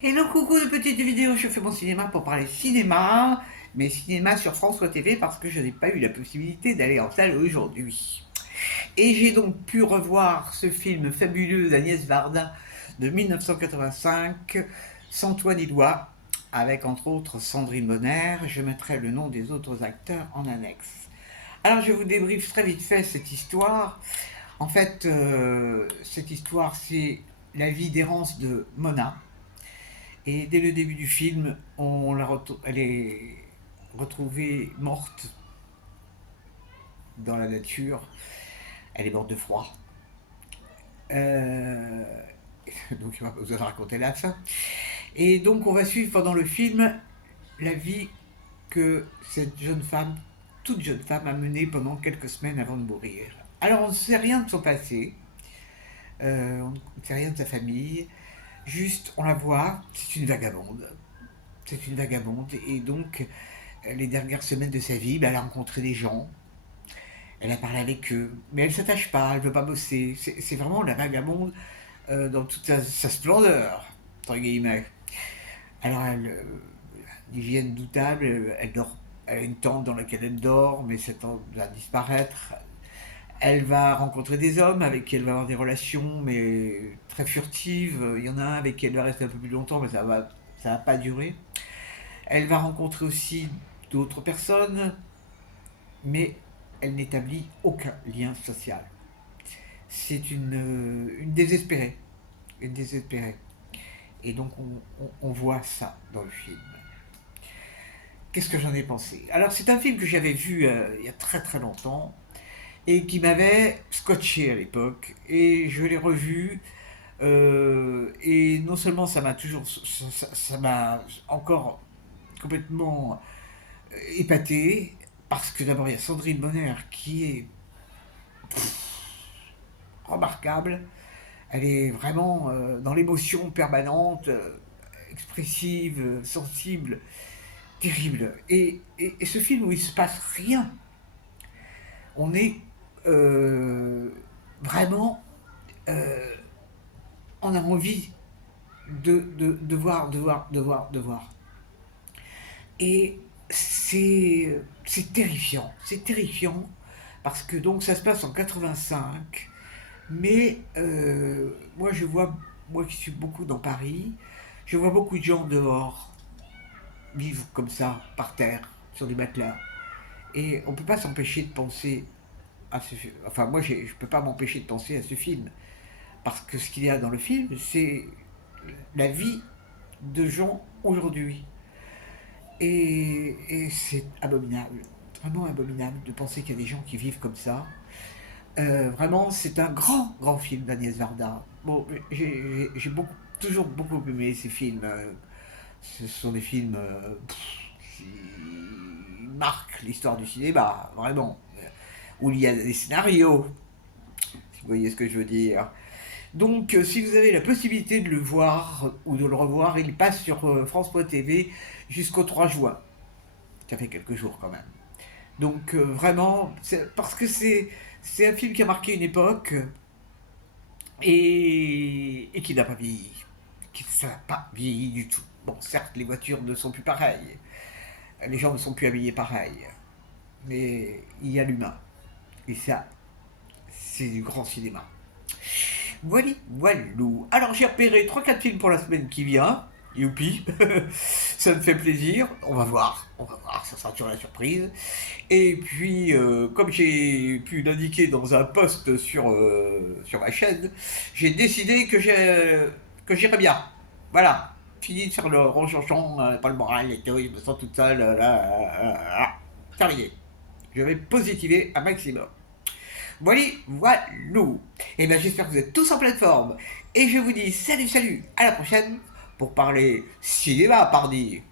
Hello, coucou de petites vidéos, je fais mon cinéma pour parler cinéma, mais cinéma sur François TV parce que je n'ai pas eu la possibilité d'aller en salle aujourd'hui. Et j'ai donc pu revoir ce film fabuleux d'Agnès Varda de 1985, Sans toi ni loi, avec entre autres Sandrine Bonnaire. Je mettrai le nom des autres acteurs en annexe. Alors je vous débriefe très vite fait cette histoire. En fait, cette histoire c'est la vie d'errance de Mona. Et dès le début du film, elle est retrouvée morte dans la nature. Elle est morte de froid. Euh, donc il n'y a pas besoin de raconter la fin. Et donc on va suivre pendant le film la vie que cette jeune femme, toute jeune femme, a menée pendant quelques semaines avant de mourir. Alors on ne sait rien de son passé, on ne sait rien de sa famille, juste on la voit, c'est une vagabonde. C'est une vagabonde et donc les dernières semaines de sa vie, elle a rencontré des gens, elle a parlé avec eux, mais elle ne s'attache pas, elle ne veut pas bosser. C'est vraiment la vagabonde dans toute sa splendeur, entre guillemets. Alors elle, d'hygiène doutable, elle dort, elle a une tente dans laquelle elle dort, mais cette tente va disparaître. Elle va rencontrer des hommes avec qui elle va avoir des relations, mais très furtives. Il y en a un avec qui elle va rester un peu plus longtemps, mais ça va pas durer. Elle va rencontrer aussi d'autres personnes, mais elle n'établit aucun lien social. C'est une désespérée. Une désespérée. Et donc on voit ça dans le film. Qu'est-ce que j'en ai pensé? Alors c'est un film que j'avais vu il y a très très longtemps et qui m'avait scotché à l'époque. Et je l'ai revu. Et non seulement ça m'a toujours, ça m'a encore complètement épaté, parce que d'abord il y a Sandrine Bonnaire qui est remarquable. Elle est vraiment dans l'émotion permanente, expressive, sensible, terrible. Et ce film où il se passe rien, on est euh, vraiment, euh, on a envie de voir, de voir, de voir, de voir. Et c'est terrifiant parce que donc ça se passe en 85. Mais moi qui suis beaucoup dans Paris, je vois beaucoup de gens dehors vivre comme ça, par terre, sur des matelas. Et on ne peut pas s'empêcher de penser à ce film. Enfin, moi, je ne peux pas m'empêcher de penser à ce film. Parce que ce qu'il y a dans le film, c'est la vie de gens aujourd'hui. Et c'est abominable, vraiment abominable de penser qu'il y a des gens qui vivent comme ça. Vraiment, c'est un grand, grand film d'Agnès Varda. Bon, j'ai toujours beaucoup aimé ces films. Ce sont des films qui marquent l'histoire du cinéma, vraiment. Où il y a des scénarios, si vous voyez ce que je veux dire. Donc, si vous avez la possibilité de le voir ou de le revoir, il passe sur France.tv jusqu'au 3 juin. Ça fait quelques jours quand même. Donc, vraiment, parce que c'est un film qui a marqué une époque et qui n'a pas vieilli. Qui n'a pas vieilli du tout. Bon, certes, les voitures ne sont plus pareilles, les gens ne sont plus habillés pareil, mais il y a l'humain. Et ça, c'est du grand cinéma. Voilà, voilà. Alors j'ai repéré trois quatre films pour la semaine qui vient. Youpi, ça me fait plaisir. On va voir, ça sera toujours la surprise. Et puis, comme j'ai pu l'indiquer dans un post sur ma chaîne, j'ai décidé que j'irais bien. Voilà, fini de faire le ronchonchon, pas le moral et tout, je me sens toute seule. Terminé. Je vais positiver un maximum. Voilà, voilà. Et bien j'espère que vous êtes tous en pleine forme. Et je vous dis salut, salut, à la prochaine pour parler cinéma, pardi.